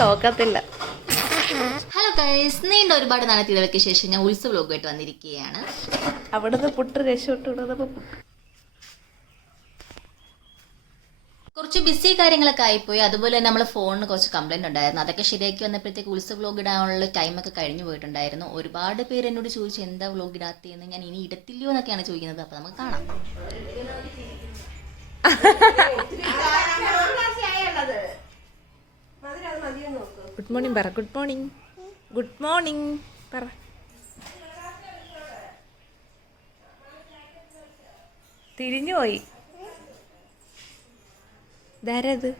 നോക്കത്തില്ല. Hello guys, നീണ്ട ഒരുപാട് നാളത്തിടവേളയ്ക്ക് ശേഷം ഞാൻ ഉത്സവ വ്ലോഗുമായിട്ട് വന്നിരിക്കുകയാണ്. അവിടുന്ന് പുട്ട് രക്ഷപ്പെട്ടു. കുറച്ച് ബിസി കാര്യങ്ങളൊക്കെ ആയിപ്പോയി. അതുപോലെ തന്നെ നമ്മളെ ഫോണിന് കുറച്ച് കംപ്ലൈന്റ് ഉണ്ടായിരുന്നു. അതൊക്കെ ശരിയാക്കി വന്നപ്പോഴത്തേക്ക് ഉത്സവ വ്ലോഗ് ഇടാനുള്ള ടൈമൊക്കെ കഴിഞ്ഞു പോയിട്ടുണ്ടായിരുന്നു. ഒരുപാട് പേര് എന്നോട് ചോദിച്ചു എന്താ വ്ലോഗ് ഇടാത്തതെന്ന്. ഞാൻ ഇനി ഇടത്തില്ലയോ എന്നൊക്കെയാണ് ചോദിക്കുന്നത്. അപ്പോൾ നമുക്ക് കാണാം. ഗുഡ് മോർണിംഗ് പറ. ഗുഡ് മോർണിംഗ് പറ. തിരിഞ്ഞുപോയി. ഇതാരത്?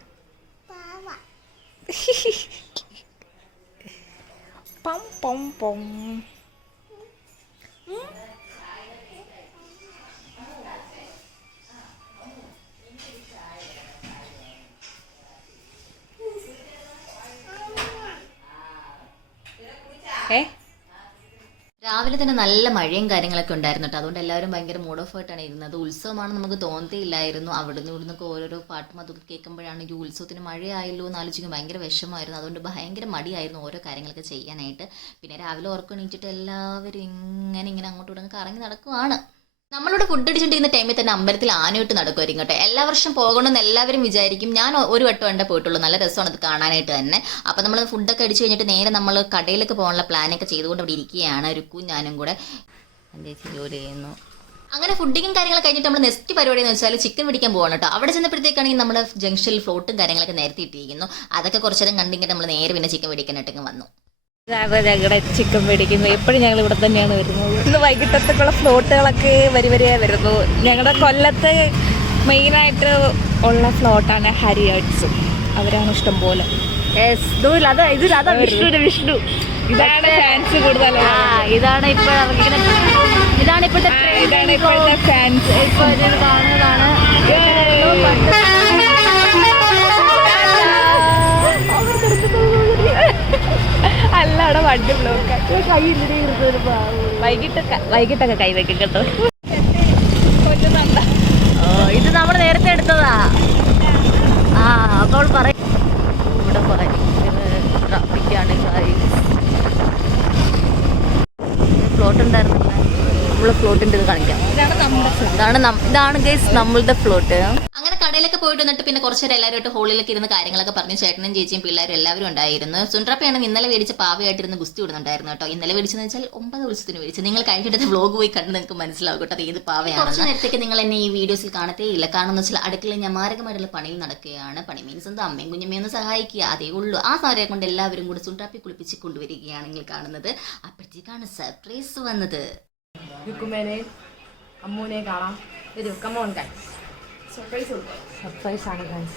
പം പം പം. രാവിലെ തന്നെ നല്ല മഴയും കാര്യങ്ങളൊക്കെ ഉണ്ടായിരുന്നു കേട്ടോ. അതുകൊണ്ട് എല്ലാവരും ഭയങ്കര മൂഡ് ഓഫ് ആയിട്ടാണ് ഇരുന്നത്. ഉത്സവമാണെന്ന് നമുക്ക് തോന്നത്തില്ലായിരുന്നു. അവിടുന്ന് ഇവിടുന്നൊക്കെ ഓരോരോ പാട്ടും അതൊക്കെ കേൾക്കുമ്പോഴാണ് ഈ ഉത്സവത്തിന് മഴയായല്ലോ എന്ന് ആലോചിക്കും. ഭയങ്കര വിഷമമായിരുന്നു. അതുകൊണ്ട് ഭയങ്കര മടിയായിരുന്നു ഓരോ കാര്യങ്ങളൊക്കെ ചെയ്യാനായിട്ട്. പിന്നെ രാവിലെ ഉറക്കം എണീറ്റിട്ട് എല്ലാവരും ഇങ്ങനെ അങ്ങോട്ടും ഇങ്ങോട്ടും കറങ്ങി നടക്കുവാണ്. നമ്മളിവിടെ ഫുഡ് അടിച്ചിട്ടിരിക്കുന്ന ടൈമിൽ തന്നെ അമ്പലത്തിൽ ആനയിട്ട് നടക്കുമായിരിക്കും കേട്ടോ. എല്ലാ വർഷം പോകണമെന്ന് എല്ലാവരും വിചാരിക്കും. ഞാൻ ഒരു വട്ടം എൻ്റെ പോയിട്ടുള്ളൂ. നല്ല രസമാണ് അത് കാണാനായിട്ട് തന്നെ. അപ്പം നമ്മൾ ഫുഡൊക്കെ അടിച്ച് കഴിഞ്ഞിട്ട് നേരെ നമ്മൾ കടയിലേക്ക് പോകാനുള്ള പ്ലാനൊക്കെ ചെയ്തുകൊണ്ട് അവിടെ ഇരിക്കുകയാണ്. രുക്കും ഞാനും കൂടെ. എൻ്റെ ചേച്ചി ജോലി ചെയ്യുന്നു. അങ്ങനെ ഫുഡിങ്ങും കാര്യങ്ങളൊക്കെ കഴിഞ്ഞിട്ട് നമ്മൾ നെക്സ്റ്റ് പരിപാടി എന്ന് വെച്ചാൽ ചിക്കൻ പിടിക്കാൻ പോകണം കേട്ടോ. അവിടെ ചെന്നപ്പോഴത്തേക്കാണെങ്കിൽ നമ്മുടെ ജംഗ്ഷനിൽ ഫ്ലോട്ടും കാര്യങ്ങളൊക്കെ നേരത്തെ ഇട്ടിരിക്കുന്നു. അതൊക്കെ കുറച്ച് നേരം കണ്ടിങ്ങനെ നമ്മൾ നേരെ പിന്നെ ചിക്കൻ പിടിക്കാനായിട്ടൊക്കെ വന്നു. ഇതാണ് ഞങ്ങളുടെ ചിക്കൻ മേടിക്കുന്നത്. എപ്പോഴും ഞങ്ങൾ ഇവിടെ തന്നെയാണ് വരുന്നത്. ഇന്ന് വൈകിട്ടത്തേക്കുള്ള ഫ്ലോട്ടുകളൊക്കെ വരിവരിയായി വരുന്നു. ഞങ്ങളുടെ കൊല്ലത്ത് മെയിനായിട്ട് ഉള്ള ഫ്ലോട്ടാണ് ഹരിയേഴ്സ്. അവരാണ് ഇഷ്ടം പോലെ. വിഷ്ണു ഇതാണ് ഫാൻസ് കൂടുതൽ. ഇതാണ് ഇപ്പോഴത്തെ ഫാൻസ് കാണുന്നതാണ്. അല്ലാടെ വണ്ടി ബ്ലോക്ക്. വൈകിട്ടൊക്കെ കൈവയ്ക്കും കേട്ടോ. ഇത് നമ്മൾ നേരത്തെ എടുത്തതാ. അപ്പോൾ പറയും ഇവിടെ ട്രാഫിക്കാണ്. ഫ്ലോട്ട് ഉണ്ടായിരുന്നില്ല. നമ്മളെ ഫ്ലോട്ടിൻ്റെ ഇത് കാണിക്കാം. ഇതാണ് ഗൈസ് നമ്മളുടെ ഫ്ലോട്ട്. അങ്ങനെ കടയിലൊക്കെ പോയിട്ട് വന്നിട്ട് പിന്നെ കുറച്ച് നേരം എല്ലാവരുമായിട്ട് ഹോളിലൊക്കെ ഇരുന്ന് കാര്യങ്ങളൊക്കെ പറഞ്ഞു. ചേട്ടനും ചേച്ചിയും പിള്ളേരും എല്ലാവരും ഉണ്ടായിരുന്നു. സുൻട്രപ്പയാണെങ്കിൽ ഇന്നലെ മേടിച്ച പാവയായിട്ടിരുന്ന് ഗുസ്തി വിടുന്നുണ്ടായിരുന്നു കേട്ടോ. ഇന്നലെ മേടിച്ചെന്ന് വെച്ചാൽ 9 ഉത്സവത്തിന് മേടിച്ചു. നിങ്ങൾ കഴിഞ്ഞിട്ട് വ്ലോഗ് പോയി കണ്ട് നിങ്ങൾക്ക് മനസ്സിലാവും കേട്ടോ അത് ഏത് പാവയാണ്. കുറച്ച് നേരത്തേക്ക് നിങ്ങൾ എന്നെ ഈ വീഡിയോസിൽ കാണത്തേ ഇല്ല. കാരണം എന്ന് വെച്ചാൽ അടുക്കളയിൽ ഞാൻ മാരകമായിട്ടുള്ള പണിയിൽ നടക്കുകയാണ്. പണി മീൻസ് എന്താ, അമ്മയും കുഞ്ഞമ്മയൊന്ന് സഹായിക്കുക, അതേ ഉള്ളൂ. ആ സാരിയെ കൊണ്ട് എല്ലാവരും കൂടെ സുൻട്രാപ്പി കുളിപ്പിച്ച് കൊണ്ടുവരികയാണ് നിങ്ങൾ കാണുന്നത്. അപ്പോഴത്തേക്കാണ് സർപ്രൈസ് വന്നത്. അമ്മൂനെ കാണാം. Come on guys. സർപ്രൈസ് ആണ് ഗൈസ്.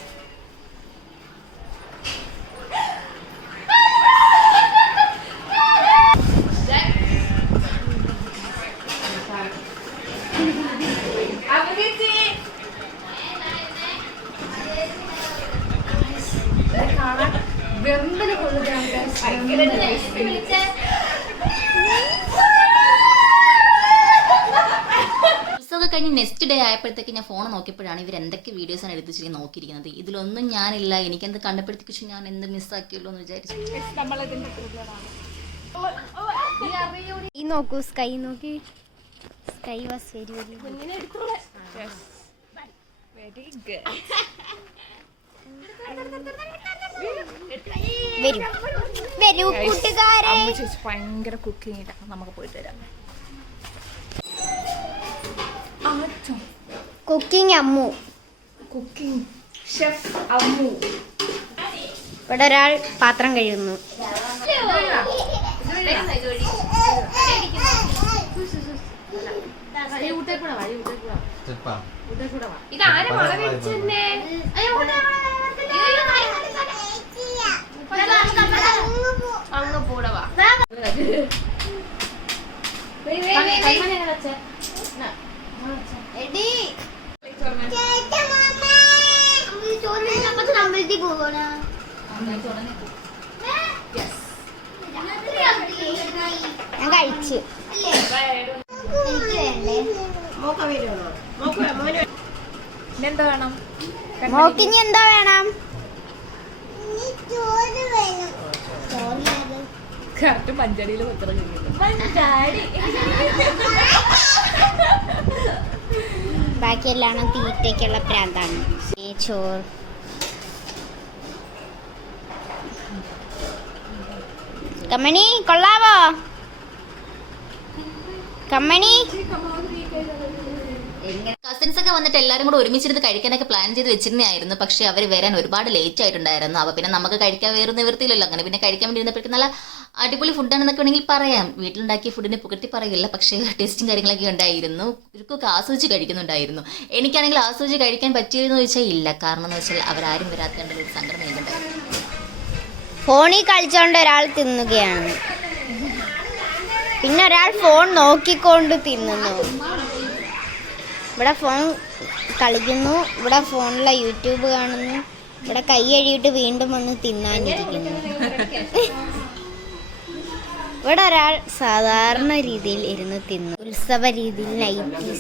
കഴിഞ്ഞ് നെക്സ്റ്റ് ഡേ ആയപ്പോഴത്തേക്ക് ഞാൻ ഫോൺ നോക്കിയപ്പോഴാണ് ഇവർ എന്തൊക്കെ വീഡിയോസാണ് എടുത്ത് വെച്ചിട്ട് നോക്കിയിരിക്കുന്നത്. ഇതിലൊന്നും ഞാനില്ല. എനിക്കെന്ത് കണ്ടപ്പോഴത്തേക്ക് ഞാൻ എന്ത് മിസ്സാക്കിയല്ലോ എന്ന് വിചാരിച്ചു. ഈ നോക്കൂ, സ്കൈ നോക്കി. സ്കൈ വാസ് വെരി വെരി വരൂ കൂട്ടുകാരെ. ഭയങ്കര കുക്കിംഗ് ഇല്ല. നമുക്ക് പോയിട്ട് വരാം. Cooking Ammu. Cooking chef Ammu. ഇവിടെ ഒരാൾ പാത്രം കഴുകുന്നു. ഇതാരെ വളവെച്ചെന്നെ? അങ്ങ് പോടവാ. ഞാൻ കഴിച്ചു. ഇന്നെന്താ വേണം? മോക്കിനി എന്താ വേണം? കറക്റ്റ് പഞ്ചടിയിൽ ബാക്കിയെല്ലാം തീറ്റയ്ക്കുള്ള പ്രാന്താണ്. ചോറ് കമ്മണി കൊള്ളാവോ? കമ്മണി കസിൻസ് ഒക്കെ വന്നിട്ട് എല്ലാവരും കൂടെ ഒരുമിച്ചിരുന്ന് കഴിക്കാനൊക്കെ പ്ലാൻ ചെയ്ത് വെച്ചിരുന്നതായിരുന്നു. പക്ഷേ അവർ വരാൻ ഒരുപാട് ലേറ്റ് ആയിട്ടുണ്ടായിരുന്നു. അപ്പോൾ പിന്നെ നമുക്ക് കഴിക്കാൻ വേറെ നിവൃത്തിയില്ലല്ലോ. അങ്ങനെ പിന്നെ കഴിക്കാൻ വേണ്ടി ഇരുന്നപ്പോഴേക്കും നല്ല അടിപൊളി ഫുഡാണെന്നൊക്കെ വേണമെങ്കിൽ പറയാം. വീട്ടിലുണ്ടാക്കിയ ഫുഡിനെ പുകഴ്ത്തി പറയില്ല, പക്ഷേ ടേസ്റ്റും കാര്യങ്ങളൊക്കെ ഉണ്ടായിരുന്നു. ഇവർക്കൊക്കെ ആസ്വദിച്ച് കഴിക്കുന്നുണ്ടായിരുന്നു. എനിക്കാണെങ്കിൽ ആസ്വദിച്ച് കഴിക്കാൻ പറ്റിയെന്ന് ചോദിച്ചാൽ ഇല്ല. കാരണം എന്ന് വെച്ചാൽ അവരാരും വരാത്തതുകൊണ്ട് ഒരു സങ്കടം എനിക്കുണ്ടായിരുന്നു. ഫോണിൽ കളിച്ചോണ്ട് ഒരാൾ തിന്നുകയാണ്, പിന്നെ ഒരാൾ ഫോൺ നോക്കിക്കൊണ്ട് തിന്നുന്നു. ഇവിടെ ഫോൺ കളിക്കുന്നു, ഇവിടെ ഫോണിലെ യൂട്യൂബ് കാണുന്നു, ഇവിടെ കൈ കഴുകിയിട്ട് വീണ്ടും വന്ന് തിന്നാനിരിക്കുന്നു. ഇവിടെ ഒരാൾ സാധാരണ രീതിയിൽ ഇരുന്ന് തിന്നു, ഉത്സവ രീതിയിൽ നൈറ്റ്.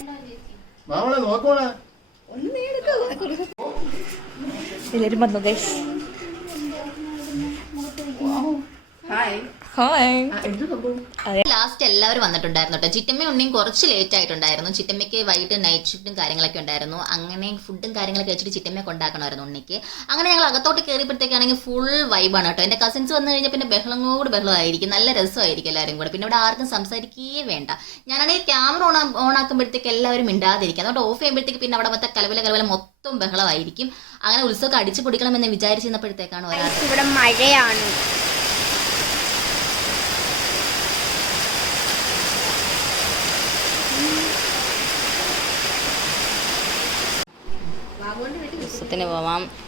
എല്ലാവരും വന്നു ഗൈസ്. ലാസ്റ്റ് എല്ലാവരും വന്നിട്ടുണ്ടായിരുന്നു കേട്ടോ. ചിറ്റമ്മ ഉണ്ണിയും കുറച്ച് ലേറ്റ് ആയിട്ടുണ്ടായിരുന്നു. ചിറ്റമ്മയ്ക്ക് വൈകിട്ട് നൈറ്റ് ഷിഫ്റ്റും കാര്യങ്ങളൊക്കെ ഉണ്ടായിരുന്നു. അങ്ങനെ ഫുഡും കാര്യങ്ങളൊക്കെ വെച്ചിട്ട് ചിറ്റമ്മയെ കൊണ്ടാക്കണമായിരുന്നു ഉണ്ണിക്ക്. അങ്ങനെ ഞങ്ങൾ അകത്തോട്ട് കയറിയപ്പോഴത്തേക്കാണെങ്കിൽ ഫുൾ വൈബാണ് കേട്ടോ. എൻ്റെ കസിൻസ് വന്നു കഴിഞ്ഞാൽ പിന്നെ ബഹളങ്ങളോട് ബഹളമായിരിക്കും, നല്ല രസമായിരിക്കും എല്ലാവരും കൂടെ. പിന്നെ ഇവിടെ ആർക്കും സംസാരിക്കുകയേ വേണ്ട. ഞാനാണെങ്കിൽ ക്യാമറ ഓൺ ആക്കുമ്പോഴത്തേക്ക് എല്ലാവരും മിണ്ടാതിരിക്കും. അതുകൊണ്ട് ഓഫ് ചെയ്യുമ്പോഴത്തേക്ക് പിന്നെ അവിടെ മൊത്തം കലവല മൊത്തം ബഹളമായിരിക്കും. അങ്ങനെ ഉത്സവമൊക്കെ അടിച്ചു പൊടിക്കണമെന്ന് വിചാരിച്ചിരുന്നപ്പോഴത്തേക്കാണ് ഒരാൾ. ഇവിടെ മഴയാണ്.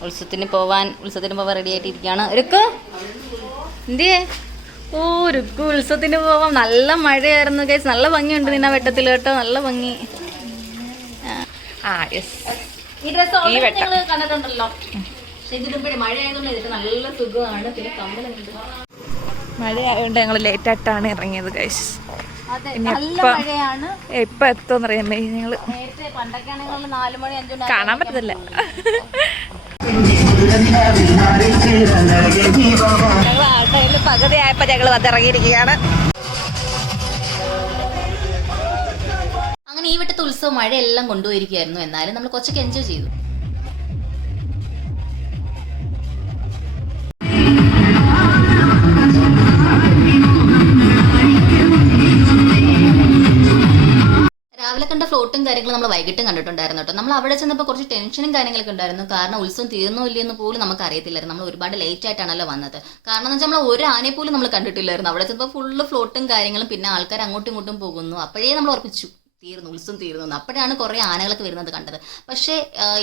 ഉത്സവത്തിന് പോവാൻ റെഡി ആയിട്ടിരിക്കുകയാണ്. രുക്കു എന്തിയേ? ഓ രുക്കു ഉത്സവത്തിന് പോവാം. നല്ല മഴയായിരുന്നു ഗൈസ്. നല്ല ഭംഗിയുണ്ട് നിന്ന വെട്ടത്തിൽ കേട്ടോ, നല്ല ഭംഗി. ഈ ഡ്രസ് നിങ്ങൾ കണ്ടിട്ടുണ്ടല്ലോ. പക്ഷെ ഇതിടുമ്പോഴേ മഴ ആയതുകൊണ്ട് ഇതിട്ട് നല്ല സുഖമാണ്. പിന്നെ കമ്പലുണ്ട്. മഴയായതുകൊണ്ട് ഞങ്ങൾ ലേറ്റ് ആയിട്ടാണ് ഇറങ്ങിയത് ഗൈസ്. നല്ല മഴയാണ്. എപ്പോ എത്തുമെന്നറിയാമേ ഞങ്ങള്. നേരത്തെ പണ്ടൊക്കെ ആണെങ്കിൽ 4 മണി 5 മണി കാണാൻ പറ്റത്തില്ല. ഞങ്ങൾ ആട്ടയിൽ പകുതി ആയപ്പോ ഞങ്ങൾ വന്നിറങ്ങിയിരിക്കുകയാണ്. അങ്ങനെ ഈ വട്ടത്തെ ഉത്സവം മഴയെല്ലാം കൊണ്ടുപോയിരിക്കുകയായിരുന്നു. എന്നാലും നമ്മൾ കുറച്ചൊക്കെ എൻജോയ് ചെയ്തു. രാവിലെ കണ്ട ഫ്ലോട്ടും കാര്യങ്ങളും നമ്മൾ വൈകിട്ടും കണ്ടിട്ടുണ്ടായിരുന്നു കേട്ടോ. നമ്മൾ അവിടെ ചെന്നപ്പോൾ കുറച്ച് ടെൻഷനും കാര്യങ്ങളൊക്കെ ഉണ്ടായിരുന്നു. കാരണം ഉത്സവം തീർന്നോ ഇല്ലയെന്ന് പോലും നമുക്ക് അറിയത്തില്ലായിരുന്നു. നമ്മൾ ഒരുപാട് ലേറ്റ് ആയിട്ടാണല്ലോ വന്നത്. കാരണം എന്ന് വെച്ചാൽ നമ്മൾ ഒരു ആനയെ പോലും നമ്മൾ കണ്ടിട്ടില്ലായിരുന്നു. അവിടെ ചെന്നപ്പോൾ ഫുള്ള് ഫ്ലോട്ടും കാര്യങ്ങളും, പിന്നെ ആൾക്കാർ അങ്ങോട്ടും ഇങ്ങോട്ടും പോകുന്നു. അപ്പോഴേ നമ്മൾ ഉറപ്പിച്ചു ഉത്സവം തീർന്നു. അപ്പോഴാണ് കുറേ ആനകളൊക്കെ വരുന്നത് കണ്ടത്. പക്ഷേ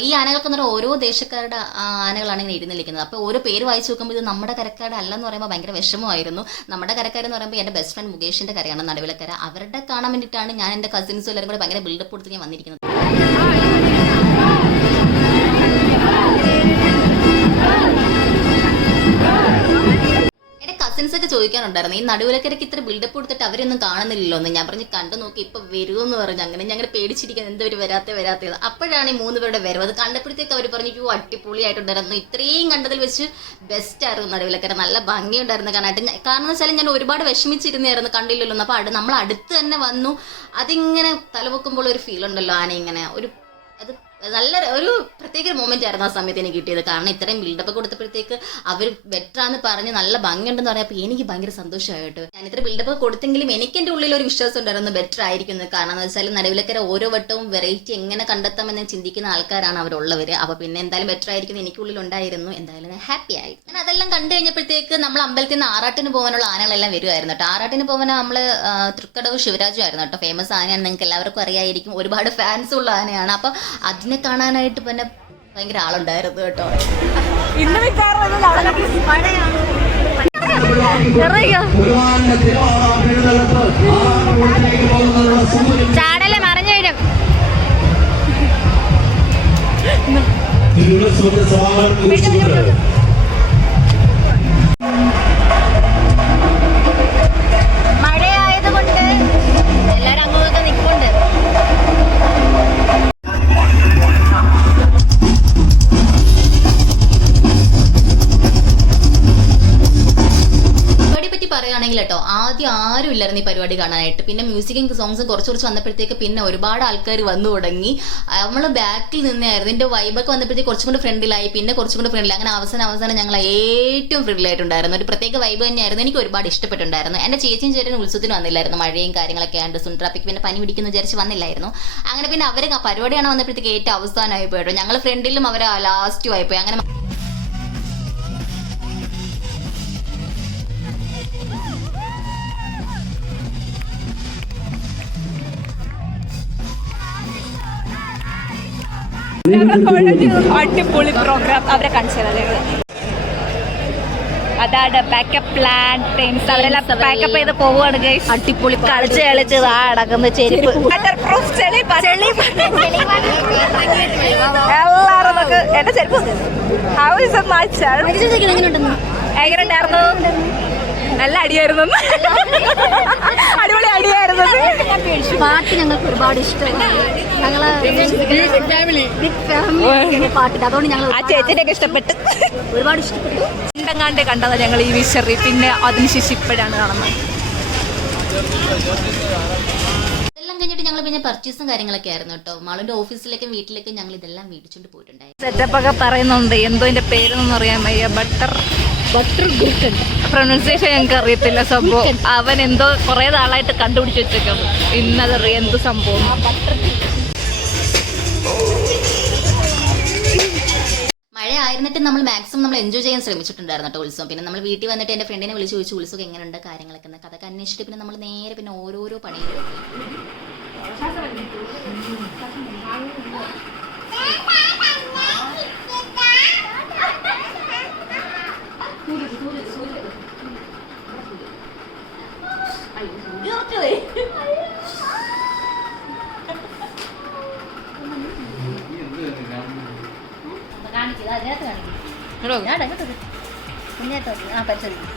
ഈ ആനകൾക്ക് എന്ന് പറഞ്ഞാൽ ഓരോ ദേശക്കാരുടെ ആനകളാണ് ഇങ്ങനെ ഇരുന്നിരിക്കുന്നത്. അപ്പോൾ ഓരോ പേര് വായിച്ച് നോക്കുമ്പോൾ ഇത് നമ്മുടെ കരക്കാരുടെ അല്ലെന്ന് പറയുമ്പോൾ ഭയങ്കര വിഷമമായിരുന്നു. നമ്മുടെ കരക്കാരെന്ന് പറയുമ്പോൾ എൻ്റെ ബെസ്റ്റ് ഫ്രണ്ട് മുകേഷിൻ്റെ കരയാണ്, നടുവിലക്കര. അവരുടെ കാണാൻ വേണ്ടിയിട്ടാണ് ഞാൻ എൻ്റെ കസിൻസും എല്ലാവരും കൂടെ ഭയങ്കര ബിൽഡപ്പ് കൊടുത്ത് ഞാൻ വന്നിരിക്കുന്നത്. കസിൻസ് ഒക്കെ ചോദിക്കാനുണ്ടായിരുന്നു, ഈ നടുവിലക്കരയ്ക്ക് ഇത്ര ബിൽഡപ്പ് കൊടുത്തിട്ട് അവരൊന്നും കാണുന്നില്ലല്ലോ എന്ന്. ഞാൻ പറഞ്ഞ് കണ്ടു നോക്കി, ഇപ്പം വരുമെന്ന് പറഞ്ഞു. അങ്ങനെ ഞങ്ങൾ പേടിച്ചിരിക്കുന്നത് എന്തവർ വരാത്തത്. അപ്പോഴാണ് ഈ 3 പേരുടെ വരവ്. അത് കണ്ടപ്പോഴത്തേക്ക് അവർ പറഞ്ഞു യു അടിപൊളിയായിട്ടുണ്ടായിരുന്നു, ഇത്രയും കണ്ടതിൽ വെച്ച് ബെസ്റ്റ് ആയിരുന്നു നടുവിലക്കര, നല്ല ഭംഗിയുണ്ടായിരുന്നു കാണാനായിട്ട്. കാരണം എന്ന് വെച്ചാൽ ഞാൻ ഒരുപാട് വിഷമിച്ചിരുന്നായിരുന്നു കണ്ടില്ലല്ലോ. അപ്പോൾ നമ്മൾ അടുത്ത് തന്നെ വന്നു. അതിങ്ങനെ തലവെക്കുമ്പോൾ ഒരു ഫീൽ ഉണ്ടല്ലോ, ആന ഇങ്ങനെ അത് നല്ല ഒരു പ്രത്യേക മൊമെന്റ് ആയിരുന്നു ആ സമയത്ത് എനിക്ക് കിട്ടിയത്. കാരണം ഇത്രയും ബിൽഡപ്പ് കൊടുത്തപ്പോഴത്തേക്ക് അവർ ബെറ്ററാന്ന് പറഞ്ഞ് നല്ല ഭംഗിയുണ്ടെന്ന് പറഞ്ഞപ്പോൾ എനിക്ക് ഭയങ്കര സന്തോഷമായിട്ട്. ഞാൻ ഇത്ര ബിൽഡപ്പ് കൊടുത്തെങ്കിലും എനിക്ക് എൻ്റെ ഉള്ളിൽ ഒരു വിശ്വാസം ഉണ്ടായിരുന്നു ബെറ്റർ ആയിരിക്കുന്നത്. കാരണം എന്ന് വെച്ചാൽ നടുവിലക്കര ഓരോ വട്ടവും വെറൈറ്റി എങ്ങനെ കണ്ടെത്താമെന്ന് ചിന്തിക്കുന്ന ആൾക്കാരാണ് അവരുള്ളവർ. അപ്പോൾ പിന്നെ എന്തായാലും ബെറ്റർ ആയിരിക്കും എനിക്കുള്ളിൽ ഉണ്ടായിരുന്നു. എന്തായാലും ഞാൻ ഹാപ്പി ആയി. ഞാൻ അതെല്ലാം കണ്ടു കഴിഞ്ഞപ്പോഴത്തേക്ക് നമ്മൾ അമ്പലത്തിൽ നിന്ന് ആറാട്ടിന് പോകാനുള്ള ആനകളെല്ലാം വരുമായിരുന്നു കേട്ടോ. ആറാട്ടിന് പോകാൻ നമ്മൾ തൃക്കടവ് ശിവരാജു ആയിരുന്നു കേട്ടോ. ഫേമസ് ആനയാണ്, നിങ്ങൾക്ക് എല്ലാവർക്കും അറിയായിരിക്കും. ഒരുപാട് ഫാൻസ് ഉള്ള ആനയാണ്. അപ്പോൾ അതിനെ കാണാനായിട്ട് പിന്നെ ഭയങ്കര ആളുണ്ടായിരുന്നു കേട്ടോ. ചാടല് മറിഞ്ഞു വരും. മഴയായതുകൊണ്ട് എല്ലാവരും അങ്ങോട്ടൊക്കെ നിൽക്കുന്നുണ്ട്. കേട്ടോ. ആദ്യം ആരും ഇല്ലായിരുന്നു ഈ പരിപാടി കാണാനായിട്ട്. പിന്നെ മ്യൂസിക്കും സോങ്സും കുറച്ച് വന്നപ്പോഴത്തേക്ക് പിന്നെ ഒരുപാട് ആൾക്കാർ വന്നു തുടങ്ങി. നമ്മൾ ബാക്കിൽ നിന്നായിരുന്നു. എൻ്റെ വൈബൊക്കെ വന്നപ്പോഴത്തേക്ക് കുറച്ചും കൂടി ഫ്രണ്ടിലായി, പിന്നെ കുറച്ചും കൂടി ഫ്രണ്ടിലായി. അങ്ങനെ അവസാനം ഞങ്ങൾ ഏറ്റവും ഫ്രണ്ടിലായിട്ടുണ്ടായിരുന്നു. ഒരു പ്രത്യേക വൈബ് തന്നെയായിരുന്നു. എനിക്ക് ഒരുപാട് ഇഷ്ടപ്പെട്ടുണ്ടായിരുന്നു. എൻ്റെ ചേച്ചിയും ചേട്ടനും ഉത്സവത്തിന് വന്നില്ലായിരുന്നു. മഴയും കാര്യങ്ങളൊക്കെ ആയിട്ട് സുൺട്രാപ്പിക്ക് പിന്നെ പനി പിടിക്കുന്നു വിചാരിച്ച് വന്നില്ലായിരുന്നു. അങ്ങനെ പിന്നെ അവർ പരിപാടിയാണ് വന്നപ്പോഴത്തേക്ക് ഏറ്റവും അവസാനമായി പോയിട്ടോ. ഞങ്ങൾ ഫ്രണ്ടിലും അവർ ലാസ്റ്റും ആയിപ്പോയി. അങ്ങനെ അടിപൊളി പ്രോഗ്രാം അവരെ കാണിച്ചത്. അതാണ് ബാക്കപ്പ് പ്ലാൻ ടൈംസ്. അവരെല്ലാം ബാക്കപ്പ് ചെയ്ത് പോവുകയാണ് ഗൈസ്. അടിപൊളി കളിച്ച് അടങ്ങുന്ന ചെരുപ്പ് എല്ലാവരും നമുക്ക് എന്റെ ചെരുപ്പ് എങ്ങനെ ഉണ്ടായിരുന്നു? നല്ല അടിയായിരുന്നു. അടിപൊളി അടിയായിരുന്നു. പാട്ട് ഞങ്ങൾക്ക് ഒരുപാട് ഇഷ്ടമാണ്. ഞങ്ങള് പാട്ടിട്ട് അതുകൊണ്ട് ഞങ്ങൾ ആ ചേച്ചിന്റെ ഒക്കെ ഇഷ്ടപ്പെട്ട് ഒരുപാട് ഇഷ്ടപ്പെട്ടു. ഉണ്ടങ്ങാണ്ട് കണ്ടതാ ഞങ്ങൾ ഈ വിഷറി. പിന്നെ അതിനുശേഷം ഇപ്പോഴാണ് കാണുന്നത്. ഇതെല്ലാം കഴിഞ്ഞിട്ട് ഞങ്ങൾ പിന്നെ പർച്ചേസും കാര്യങ്ങളൊക്കെ ആയിരുന്നു കേട്ടോ. മാളുവിന്റെ ഓഫീസിലേക്കും വീട്ടിലേക്കും ഞങ്ങൾ ഇതെല്ലാം മേടിച്ചുകൊണ്ട് പോയിട്ടുണ്ടായിരുന്നു. സെറ്റപ്പ് ഒക്കെ പറയുന്നുണ്ട്. എന്തോ ഇതിന്റെ പേരൊന്നും അറിയാൻ വയ്യ. ബട്ടർ ഗുൽക്കൻ പ്രൊനൗൺസിയേഷൻ ഞങ്ങൾക്ക് അറിയത്തില്ല സംഭവം. അവൻ എന്തോ കുറെ നാളായിട്ട് കണ്ടുപിടിച്ച് വെച്ചേക്കും. ഇന്നതറിയാം എന്ത് സംഭവം. മഴ ആയിരുന്നിട്ട് നമ്മൾ മാക്സിമം നമ്മൾ എൻജോയ് ചെയ്യാൻ ശ്രമിച്ചിട്ടുണ്ടായിരുന്നു കേട്ടോ ഉത്സവം. പിന്നെ നമ്മൾ വീട്ടിൽ വന്നിട്ട് എൻ്റെ ഫ്രണ്ടിനെ വിളിച്ച് ചോദിച്ചു ഉത്സവം എങ്ങനെയുണ്ട് കാര്യങ്ങളൊക്കെ എന്നൊക്കെ. അതൊക്കെ അന്വേഷിച്ചിട്ട് പിന്നെ നമ്മൾ നേരെ പിന്നെ ഓരോരോ പണിയിൽ മുന്നേറ്റം പരിശോധിക്കും.